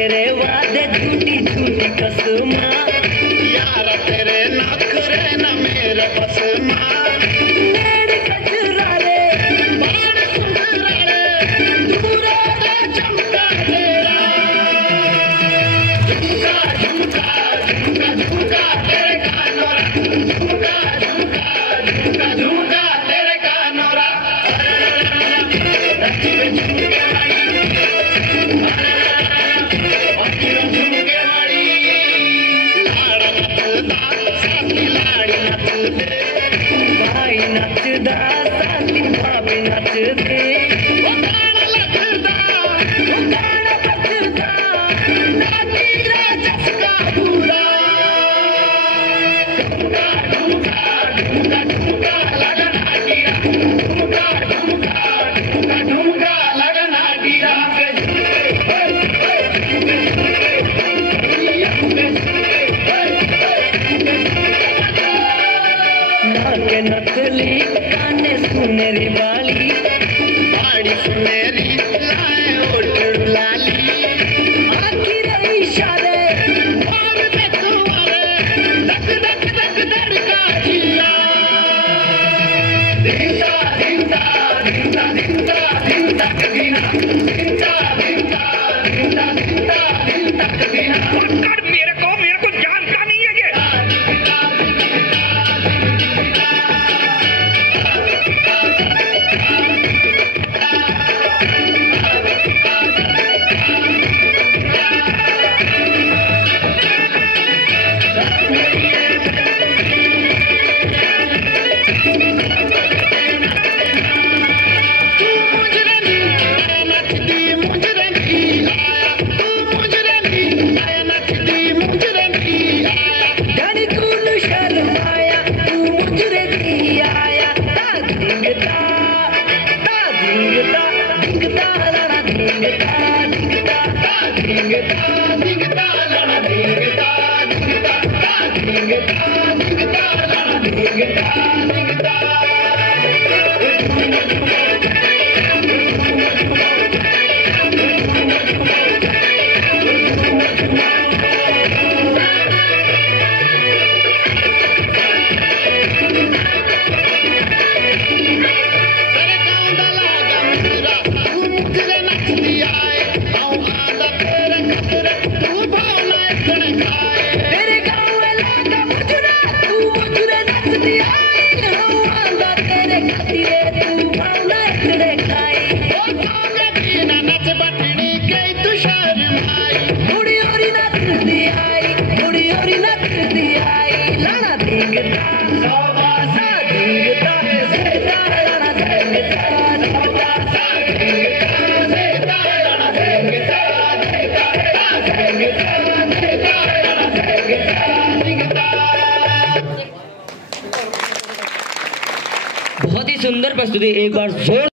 तेरे वादे झूठी झूठी कसमा, यार तेरे नखरे न मेरे बस मां। नेड़ कचरा रे बाण सुंदरा रे दूरे रे चमका तेरा, झुमका झुमका झुमका झुमका तेरे कानोरा, झुमका झुमका झुमका झुमका तेरे कानोरा। रची पे झुमके वाली, झुमके वाली लाड़ नचदा साथी लाड़ी नचदे, भाई नचदा साथी भाभी नचदे, ओ गाना लगदा वो गाना बजदा नाची रे चस्का पूरा। झुमका झुमका झुमका झुमका लगना गिरा, झुमका झुमका झुमका झुमका लगना गिरा। नाक नकली काने सुनेरी वाली, बाड़ी सुनेरी लाए ओठ लाली, आखिर इशारे और देखवारे धक धक धक धड़का जिया। दिंदा दिंदा दिंदा दिंदा दिंदा कदीना, दिंदा दिंदा दिंदा दिंदा दिंदा कदीना। पकड़ मेरे को जानता नहीं है ये। धनी तून शर्माया तू मुझरे दी आया, ता धिंगता धिंगता लड़ा धिंगता धिंगता दिंगता दिंगता लड़ा दिंगता दिंगता दिंगता दिंगता लड़ा दिंगता दिंगता। तेरे कांदा लागा मुजरा तू मुझरे नचदी आए, आऊं आंदा तेरे कतरे तू भावना इतने खाए। तेरे गाँव लागा मुजरा तू मुझरे नचदी आई, हम आंदा तेरे खातिरे तू भावना इतने खाई। ओ कांगा दीना नच बटनी गई तू शर्माई, मुड़ी ओरी नचदी आई, मुड़ी ओरी नचदी आई, लड़ा धिंगता साबासा धिंगता सेता लड़ा धिंगता साबासा दिंगता देता लड़ा दिंगता देता दिंगता देता लड़ा दिंगता दिंगता। बहुत ही सुंदर प्रस्तुति, एक बार जोर